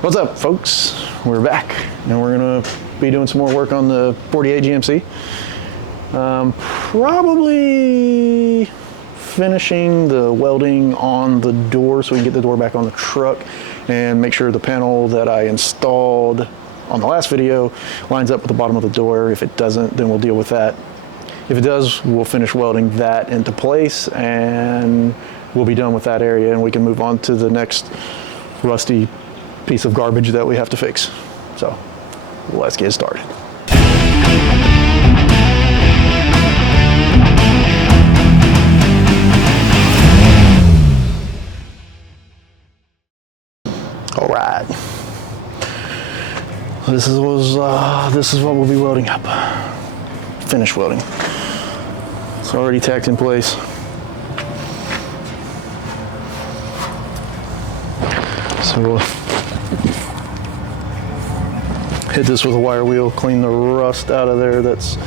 What's up, folks? We're back and we're gonna be doing some more work on the 48 GMC. Probably finishing the welding on the door so we can get the door back on the truck and make sure the panel that I installed on the last video lines up with the bottom of the door. If it doesn't, then we'll deal with that. If it does, we'll finish welding that into place and we'll be done with that area and we can move on to the next rusty piece of garbage that we have to fix. So let's get started. All right. This is what we'll be welding up. Finish welding. It's already tacked in place. So we'll hit this with a wire wheel, clean the rust out of there that's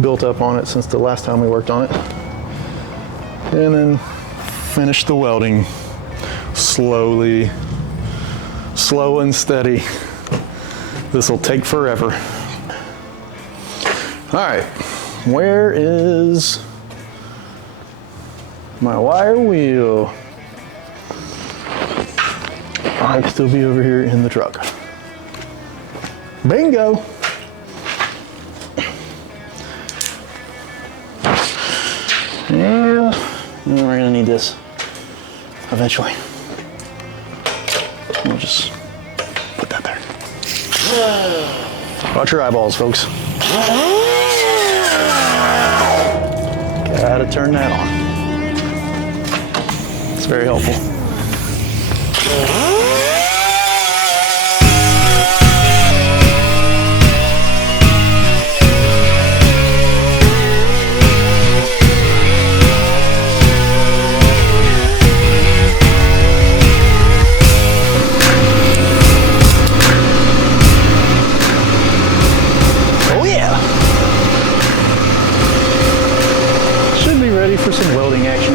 built up on it since the last time we worked on it. And then finish the welding slowly, slow and steady. This will take forever. All right, where is my wire wheel? I'd still be over here in the truck. Bingo! Yeah, we're gonna need this eventually. We'll just put that there. Watch your eyeballs, folks. Gotta turn that on. It's very helpful. Ready for some welding action.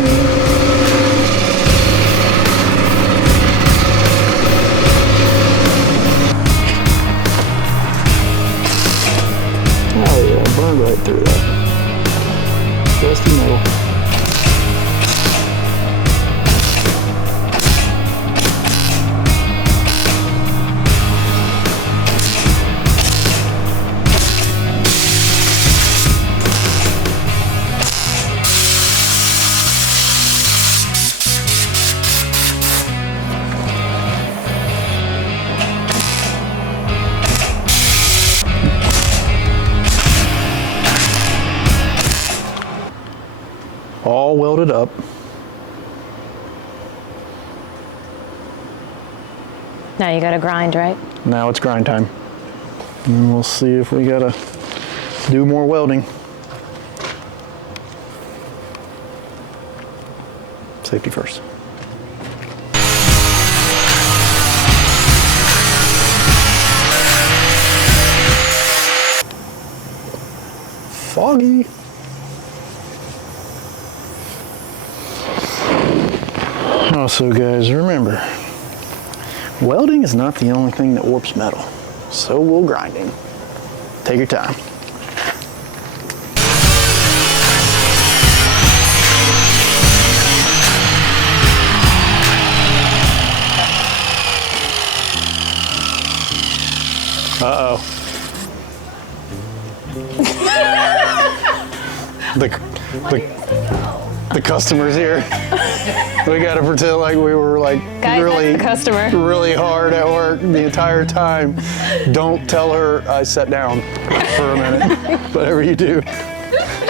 Oh yeah, burned right through that. Rusty metal. All welded up. Now you gotta grind, right? Now it's grind time. And we'll see if we gotta do more welding. Safety first. Foggy. Also, guys, remember, welding is not the only thing that warps metal. So will grinding. Take your time. Uh-oh. The customer's here. We gotta pretend like we were like Guys, really hard at work the entire time. Don't tell her I sat down for a minute. Whatever you do,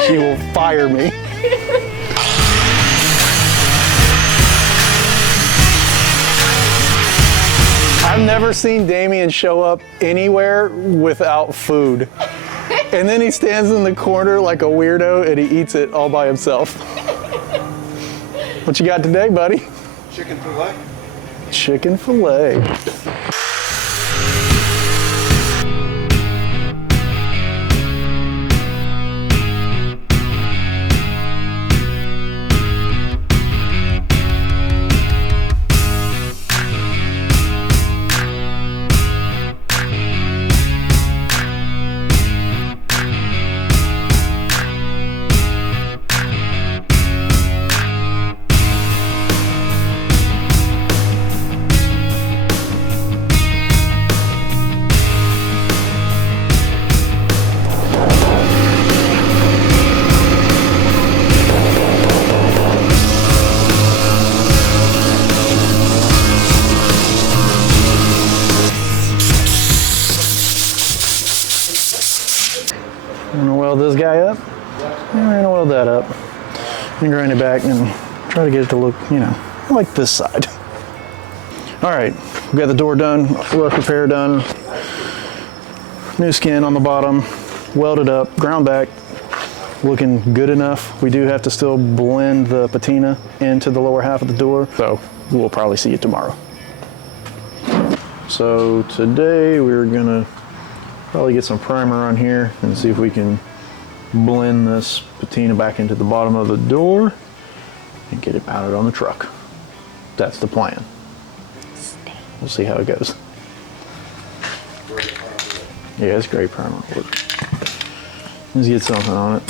she will fire me. I've never seen Damien show up anywhere without food. And then he stands in the corner like a weirdo and he eats it all by himself. What you got today, buddy? Chicken fillet. Chicken fillet. weld this guy up. And we're gonna weld that up and grind it back and try to get it to look, you know, like this side. All right, we got the door done, rough repair done, new skin on the bottom, welded up, ground back, looking good enough. We do have to still blend the patina into the lower half of the door, so we'll probably see you tomorrow. So today we're gonna probably get some primer on here and see if we can blend this patina back into the bottom of the door and get it mounted on the truck. That's the plan. We'll see how it goes. Yeah, it's great primer work. Let's get something on it.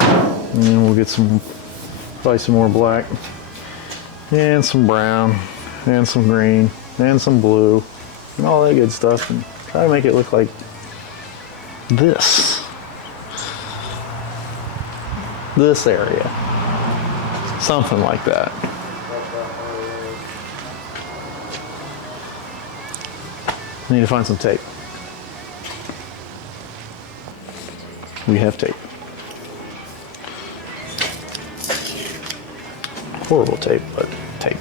And then we'll get probably some more black, and some brown, and some green, and some blue, and all that good stuff, and try to make it look like this area. Something like that. Need to find some tape. We have tape. Horrible tape, but tape.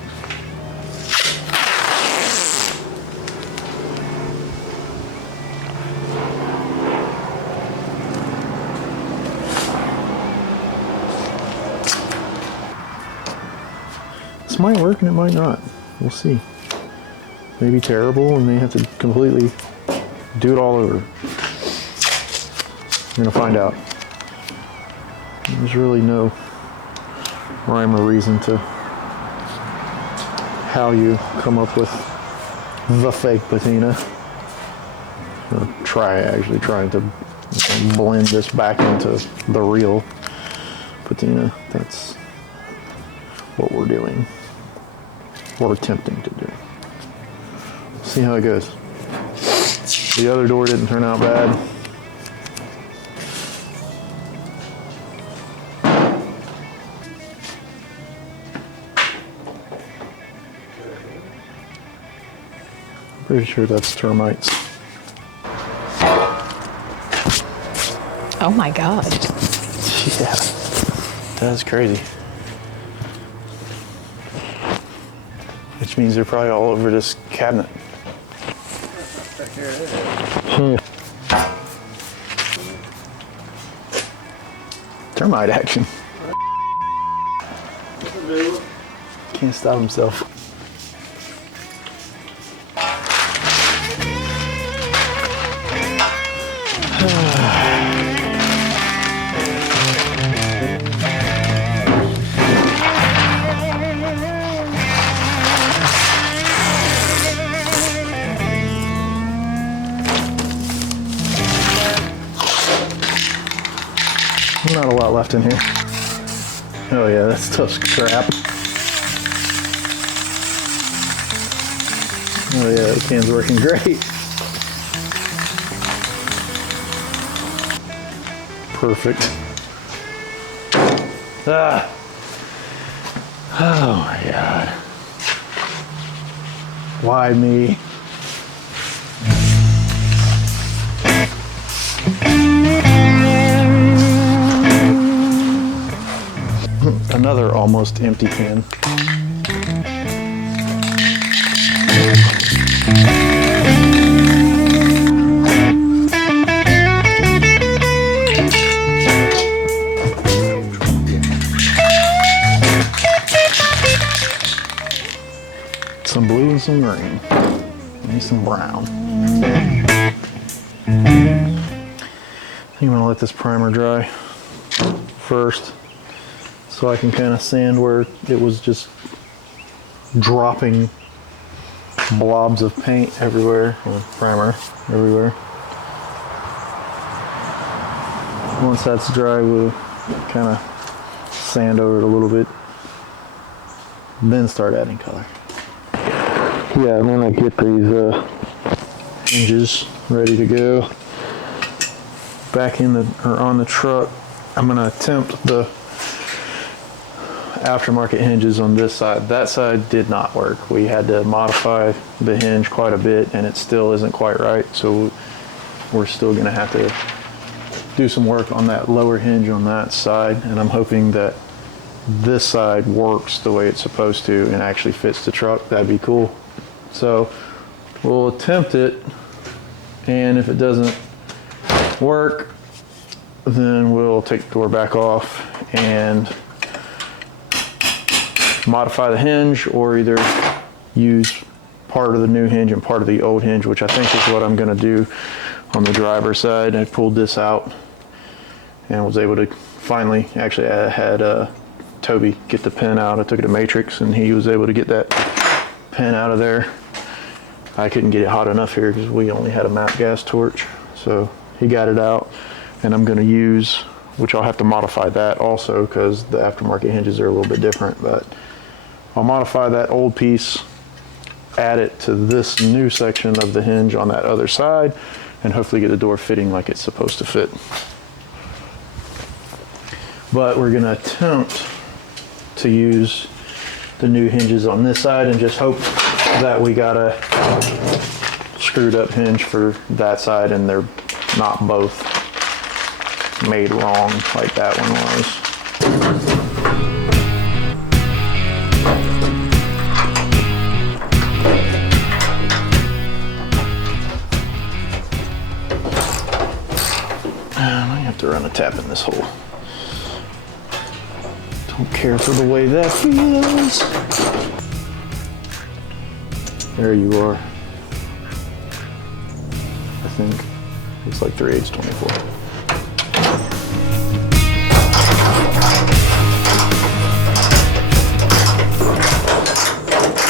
This might work and it might not. We'll see. Maybe terrible and they have to completely do it all over. We're gonna find out. There's really no rhyme or reason to how you come up with the fake patina. Or trying to blend this back into the real patina. That's what we're doing. Or attempting to do. See how it goes. The other door didn't turn out bad. Pretty sure that's termites. Oh my God. Yeah, that's crazy. Which means they're probably all over this cabinet. Termite action. Can't stop himself. Not a lot left in here. Oh yeah, that stuff's crap. Oh yeah, the can's working great. Perfect. Ah. Oh my God. Why me? Another almost empty can. Some blue and some green. Maybe some brown. I think I'm gonna let this primer dry first, so I can kind of sand where it was just dropping blobs of paint everywhere, or primer everywhere. Once that's dry, we'll kind of sand over it a little bit, then start adding color. Yeah, I'm gonna get these hinges ready to go. Back in on the truck, I'm gonna attempt the aftermarket hinges on this side. That side did not work. We had to modify the hinge quite a bit and it still isn't quite right. So we're still gonna have to do some work on that lower hinge on that side, and I'm hoping that this side works the way it's supposed to and actually fits the truck. That'd be cool. So we'll attempt it, and if it doesn't work, then we'll take the door back off and modify the hinge, or either use part of the new hinge and part of the old hinge, which I think is what I'm going to do on the driver's side. I pulled this out and was able to finally, actually I had Toby get the pin out. I took it to Matrix and he was able to get that pin out of there. I couldn't get it hot enough here because we only had a MAP gas torch. So he got it out, and I'm going to use, which I'll have to modify that also because the aftermarket hinges are a little bit different, but I'll modify that old piece, add it to this new section of the hinge on that other side, and hopefully get the door fitting like it's supposed to fit. But we're going to attempt to use the new hinges on this side and just hope that we got a screwed up hinge for that side and they're not both made wrong like that one was. I have to run a tap in this hole. Don't care for the way that feels. There you are. I think it's like 3/8 24.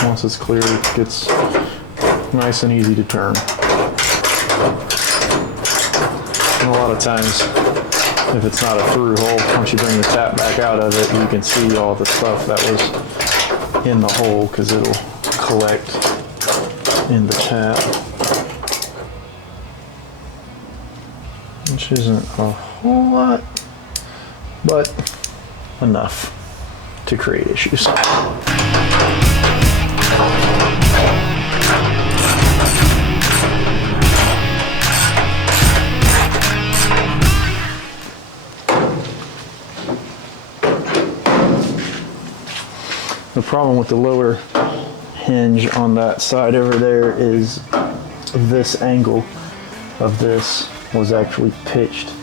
Once it's clear, it gets nice and easy to turn. And a lot of times, if it's not a through hole, once you bring the tap back out of it, you can see all the stuff that was in the hole because it'll collect in the tap, which isn't a whole lot, but enough to create issues. The problem with the lower hinge on that side over there is this angle of this was actually pitched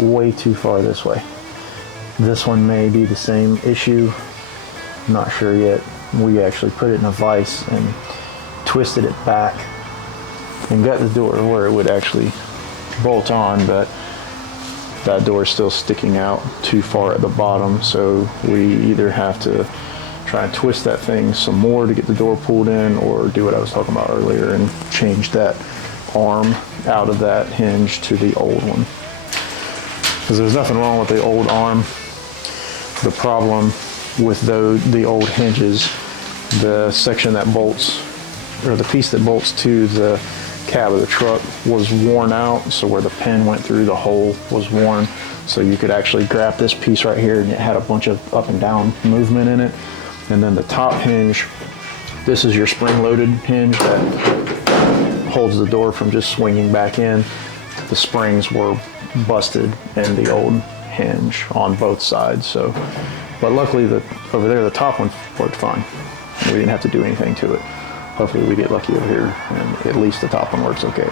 way too far this way. This one may be the same issue, I'm not sure yet. We actually put it in a vise and twisted it back and got the door where it would actually bolt on, but that door is still sticking out too far at the bottom, so we either have to try and twist that thing some more to get the door pulled in, or do what I was talking about earlier and change that arm out of that hinge to the old one. Because there's nothing wrong with the old arm. The problem with the old hinges, the section that bolts, or the piece that bolts to the cab of the truck was worn out, so where the pin went through the hole was worn, so you could actually grab this piece right here and it had a bunch of up and down movement in it. And then the top hinge, this is your spring-loaded hinge that holds the door from just swinging back in. The springs were busted in the old hinge on both sides. So, but luckily over there, the top one worked fine. We didn't have to do anything to it. Hopefully we get lucky over here and at least the top one works okay.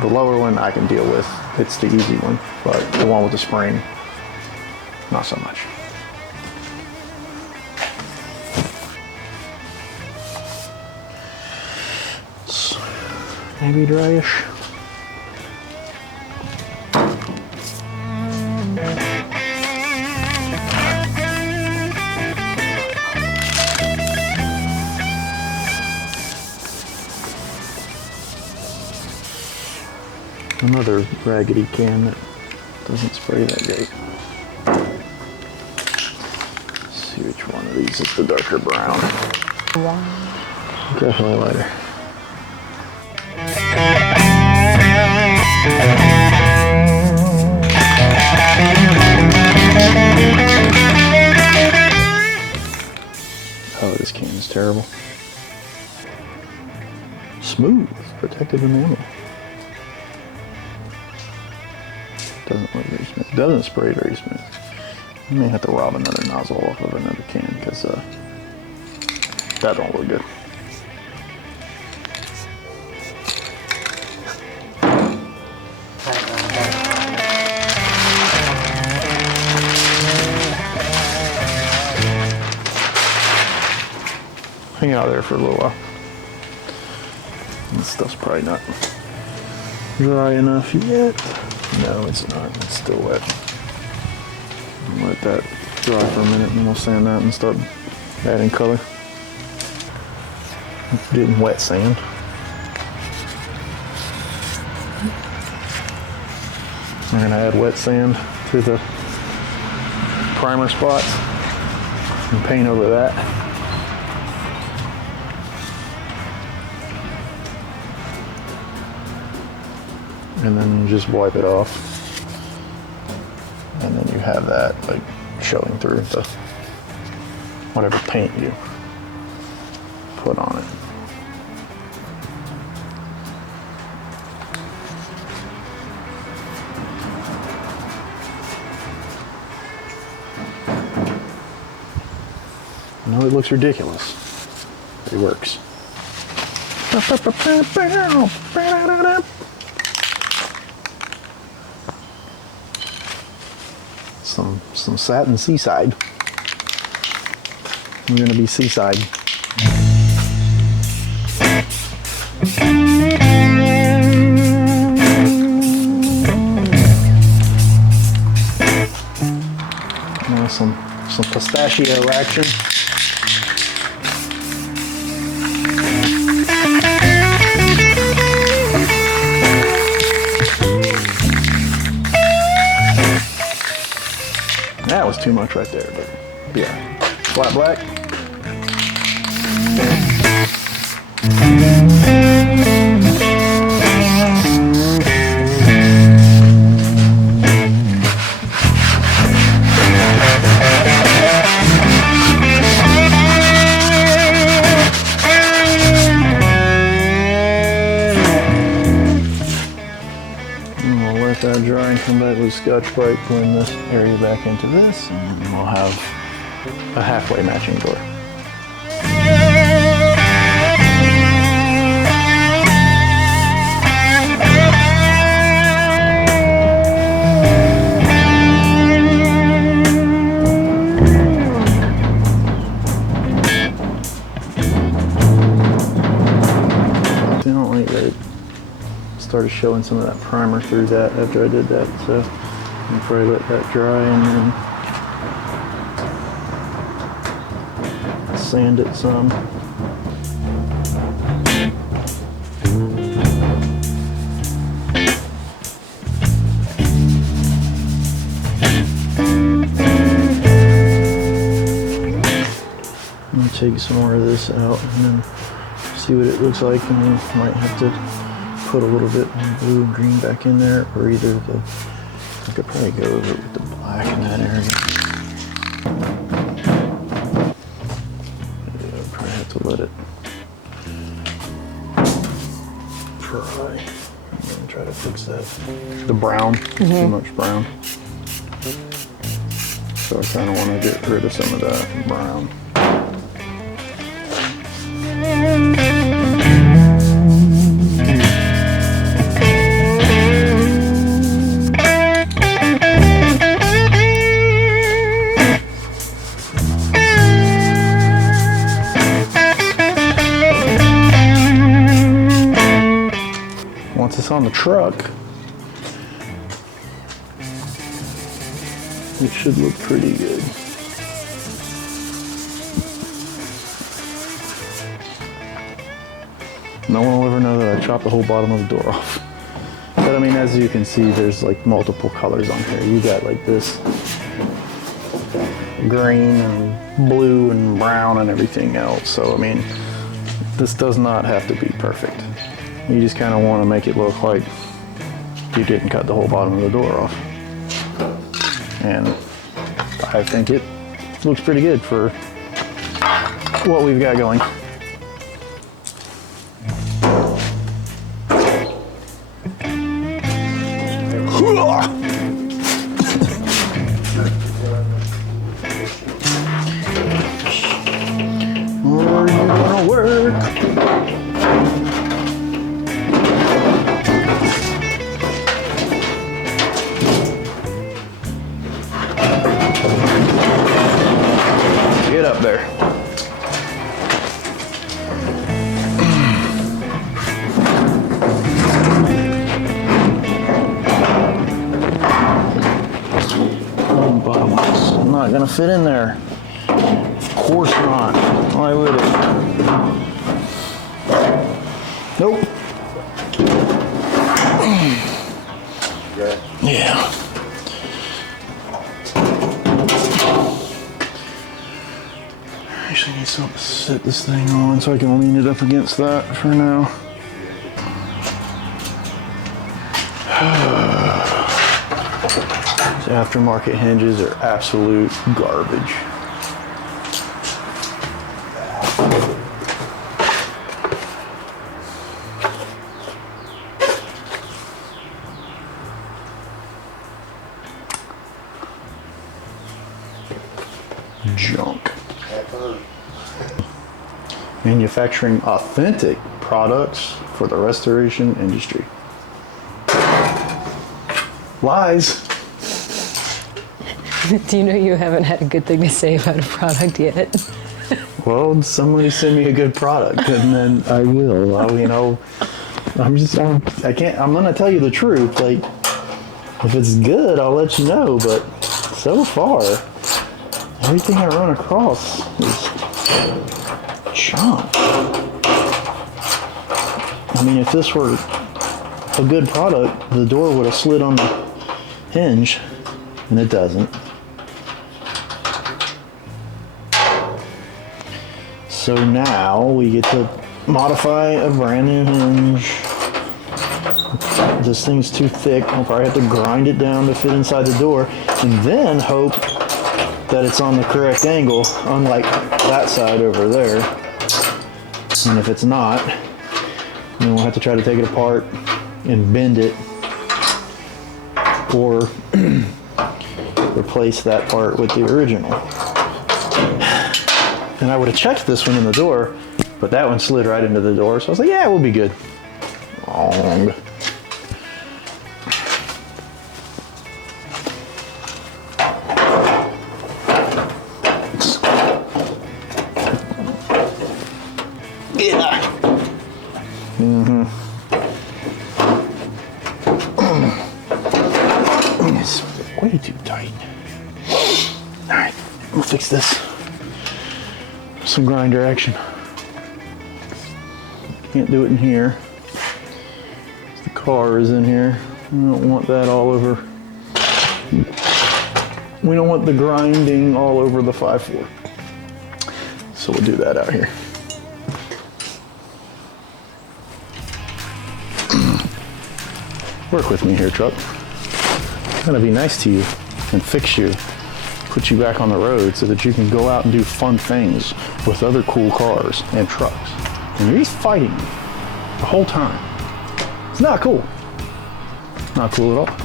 The lower one I can deal with. It's the easy one, but the one with the spring, not so much. Maybe dryish. Another raggedy can that doesn't spray that great. Let's see which one of these is the darker brown. Wow. Okay, highlighter. Oh, this can is terrible. Smooth, protective and normal. Doesn't look very smooth. Doesn't spray very smooth. I may have to rob another nozzle off of another can because that don't look good. Hang out there for a little while. This stuff's probably not dry enough yet. No, it's not. It's still wet. Let that dry for a minute and then we'll sand that and start adding color. Getting wet sand. We're gonna add wet sand to the primer spots and paint over that. And then you just wipe it off. And then you have that like showing through the whatever paint you put on it. I know it looks ridiculous, but it works. Some satin seaside. We're gonna be seaside. Now some pistachio action. That was too much right there, but yeah. Flat black. That dry and come back with Scotch-Brite, blend this area back into this, and we'll have a halfway matching door. I don't like that. Started showing some of that primer through that after I did that, so I'll probably let that dry and then sand it some. I'm gonna take some more of this out and then see what it looks like, and then might have to put a little bit of blue and green back in there, or either I could probably go over it with the black in that area. Yeah, I'll probably have to let it dry and then try to fix that. The brown, too much brown. So I kind of want to get rid of some of that brown. Once it's on the truck, it should look pretty good. No one will ever know that I chopped the whole bottom of the door off. But I mean, as you can see, there's like multiple colors on here. You got like this green and blue and brown and everything else. So I mean, this does not have to be perfect. You just kind of want to make it look like you didn't cut the whole bottom of the door off. And I think it looks pretty good for what we've got going. not gonna fit in there. Of course not. Why would it? Nope. Yeah. I actually need something to set this thing on so I can lean it up against that for now. These aftermarket hinges are absolute garbage. Junk. Manufacturing authentic products for the restoration industry. Lies. Do you know you haven't had a good thing to say about a product yet? Well, somebody send me a good product and then I will. I'm gonna tell you the truth. Like, if it's good, I'll let you know, but so far, everything I run across is junk. I mean, if this were a good product, the door would have slid on the hinge, and it doesn't. So now we get to modify a brand new hinge. This thing's too thick. I'll probably have to grind it down to fit inside the door, and then hope that it's on the correct angle, unlike that side over there. And if it's not, then we'll have to try to take it apart and bend it, or replace that part with the original. And I would have checked this one in the door, but that one slid right into the door, so I was like, yeah, we'll be good. Wrong. It's way too tight. All right, we'll fix this. Some grinder action. Can't do it in here. The car is in here. We don't want that all over. We don't want the grinding all over the 5/4. So we'll do that out here. Work with me here, truck. I'm gonna be nice to you and fix you, put you back on the road so that you can go out and do fun things with other cool cars and trucks. And you're fighting me the whole time. It's not cool. Not cool at all.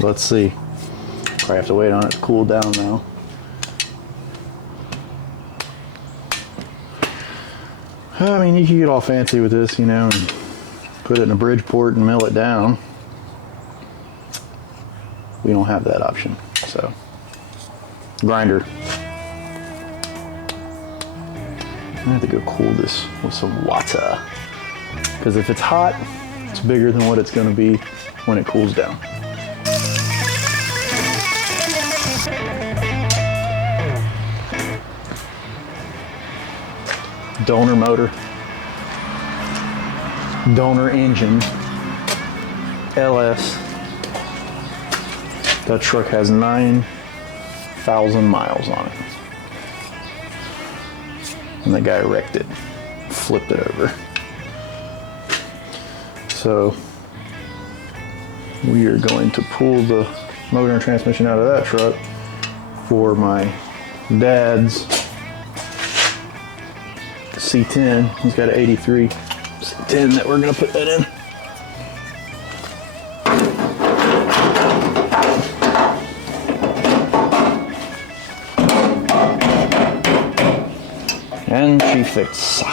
Let's see. Probably have to wait on it to cool down now. I mean, you can get all fancy with this, you know, and put it in a Bridgeport and mill it down. We don't have that option, so. Grinder. I have to go cool this with some water. Because if it's hot, it's bigger than what it's going to be when it cools down. Donor motor, donor engine, LS. That truck has 9,000 miles on it. And the guy wrecked it, flipped it over. So we are going to pull the motor and transmission out of that truck for my dad's C10. He's got an 83 C10 that we're gonna put that in. And she fits.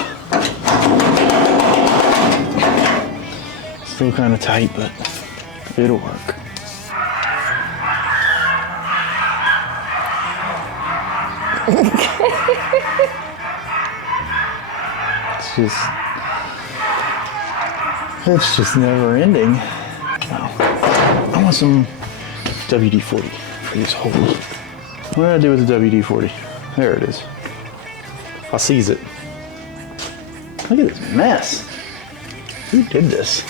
Still kind of tight, but it'll work. It's just never ending. I want some WD-40 for these holes. What did I do with the WD-40? There it is. I seize it. Look at this mess. Who did this?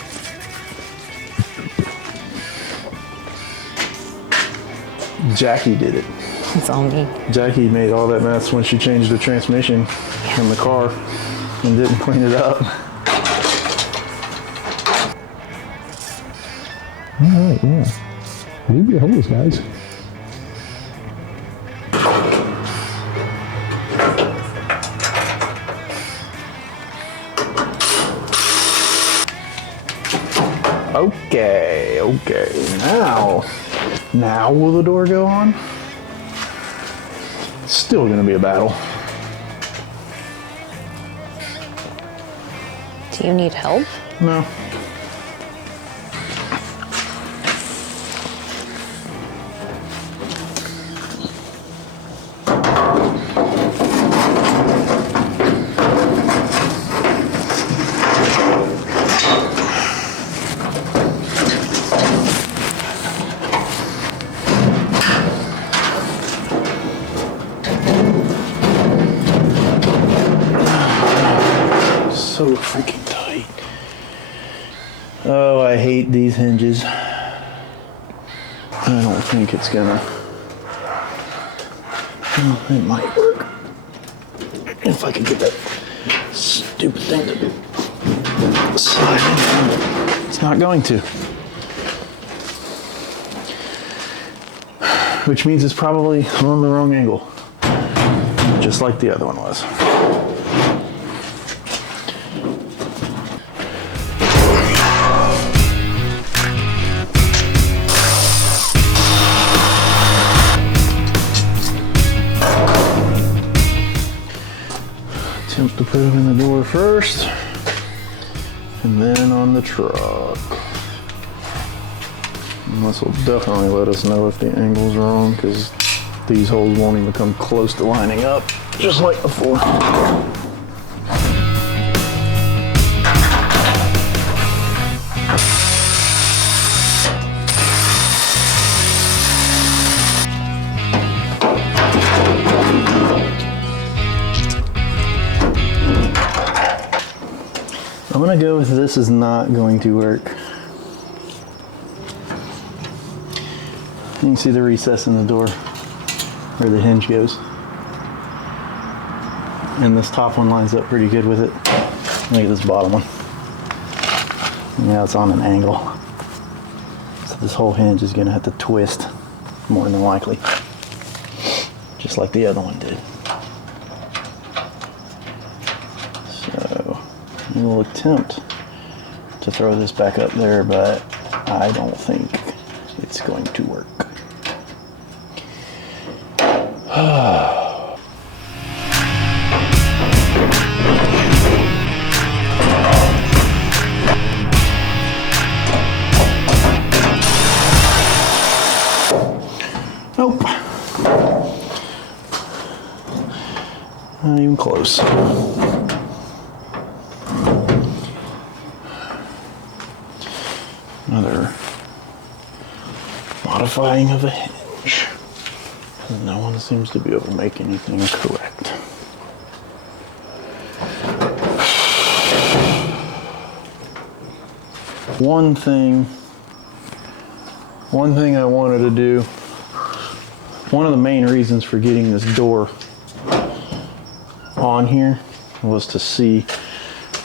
Jackie did it. It's all me. Jackie made all that mess when she changed the transmission from the car and didn't clean it up. Alright, yeah. Leave your holes, guys. Okay. Now will the door go on? It's still gonna be a battle. Do you need help? No. So freaking tight. Oh, I hate these hinges. I don't think it's gonna. Well, it might work. If I could get that stupid thing to slide in. It's not going to. Which means it's probably on the wrong angle. Just like the other one was. Attempt to put them in the door first, and then on the truck. And this will definitely let us know if the angle's wrong, because these holes won't even come close to lining up, just like before. I'm gonna go with this is not going to work. You can see the recess in the door where the hinge goes. And this top one lines up pretty good with it. Look at this bottom one. Yeah, it's on an angle. So this whole hinge is gonna have to twist more than likely. Just like the other one did. So we will attempt to throw this back up there, but I don't think it's going to work. Nope. Not even close. Another modifying of a hinge. No one seems to be able to make anything correct. One thing I wanted to do, one of the main reasons for getting this door on here was to see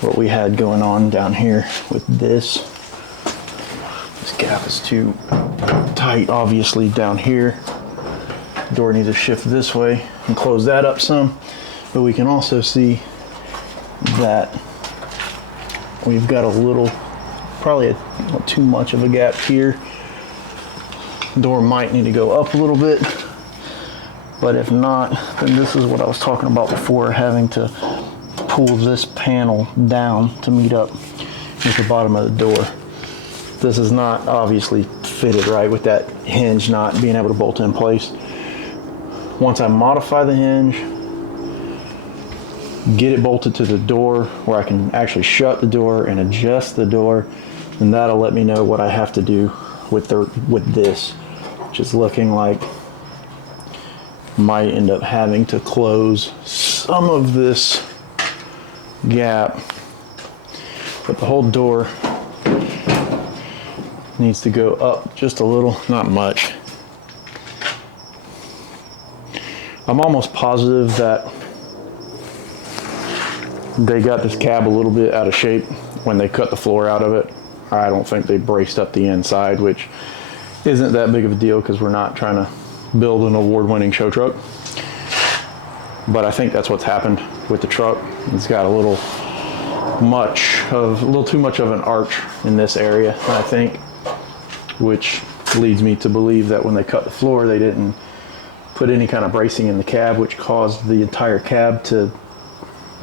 what we had going on down here with this. This gap is too tight, obviously, down here. Door needs to shift this way and close that up some, but we can also see that we've got a little, probably too much of a gap here. Door might need to go up a little bit, but if not, then this is what I was talking about before, having to pull this panel down to meet up with the bottom of the door. This is not obviously fitted right with that hinge not being able to bolt in place. once I modify the hinge, get it bolted to the door where I can actually shut the door and adjust the door, and that'll let me know what I have to do with this, which is looking like might end up having to close some of this gap, but the whole door needs to go up just a little, not much. I'm almost positive that they got this cab a little bit out of shape when they cut the floor out of it. I don't think they braced up the inside, which isn't that big of a deal because we're not trying to build an award-winning show truck. But I think that's what's happened with the truck. It's got a little too much of an arch in this area, I think, which leads me to believe that when they cut the floor, they didn't put any kind of bracing in the cab, which caused the entire cab to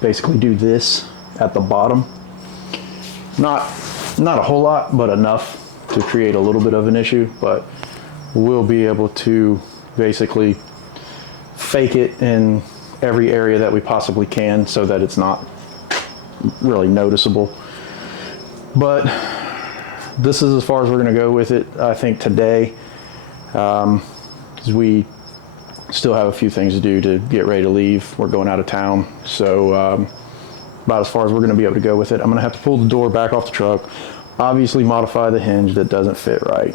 basically do this at the bottom. Not a whole lot, but enough to create a little bit of an issue, but we'll be able to basically fake it in every area that we possibly can so that it's not really noticeable. But this is as far as we're going to go with it, I think, today, because we still have a few things to do to get ready to leave. We're going out of town, so about as far as we're going to be able to go with it. I'm going to have to pull the door back off the truck, obviously modify the hinge that doesn't fit right,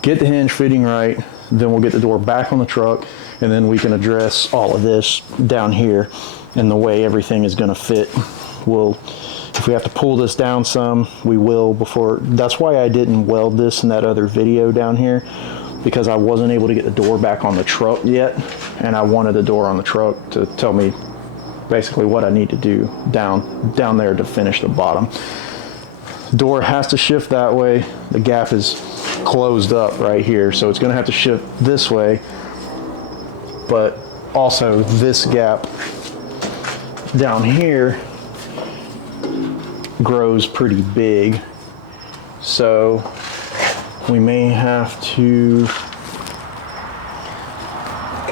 get the hinge fitting right, then we'll get the door back on the truck, and then we can address all of this down here and the way everything is going to fit. If we have to pull this down some, we will before. That's why I didn't weld this in that other video down here, because I wasn't able to get the door back on the truck yet, and I wanted the door on the truck to tell me basically what I need to do down there to finish the bottom. Door has to shift that way. The gap is closed up right here, so it's going to have to shift this way, but also this gap down here grows pretty big, so we may have to,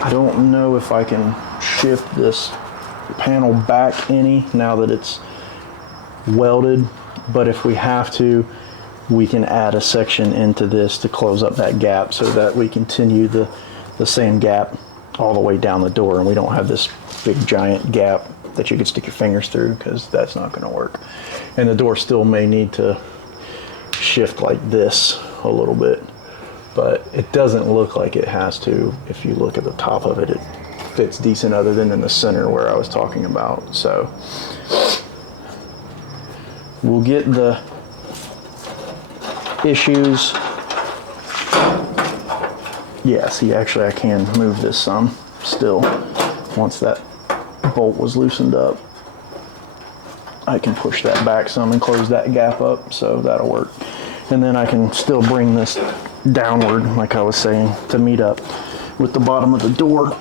I don't know if I can shift this panel back any now that it's welded, but if we have to, we can add a section into this to close up that gap so that we continue the same gap all the way down the door, and we don't have this big giant gap that you could stick your fingers through, because that's not going to work. And the door still may need to shift like this a little bit, but it doesn't look like it has to. If you look at the top of it, it fits decent, other than in the center where I was talking about. So we'll get the issues. Yeah, see, actually I can move this some still. Once that bolt was loosened up, I can push that back some and close that gap up, so that'll work. And then I can still bring this downward, like I was saying, to meet up with the bottom of the door,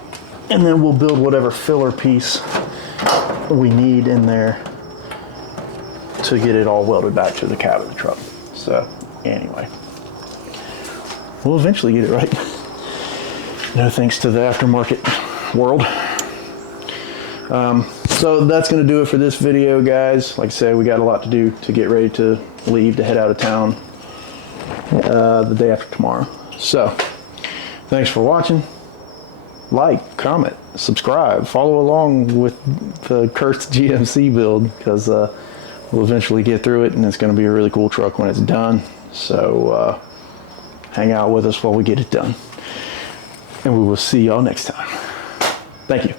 and then we'll build whatever filler piece we need in there to get it all welded back to the cab of the truck. So anyway, we'll eventually get it right. No thanks to the aftermarket world. So that's going to do it for this video, guys. Like I said, we got a lot to do to get ready to leave to head out of town the day after tomorrow. So thanks for watching. Like, comment, subscribe, follow along with the cursed GMC build, because we'll eventually get through it, and it's going to be a really cool truck when it's done. So hang out with us while we get it done, and we will see y'all next time. Thank you.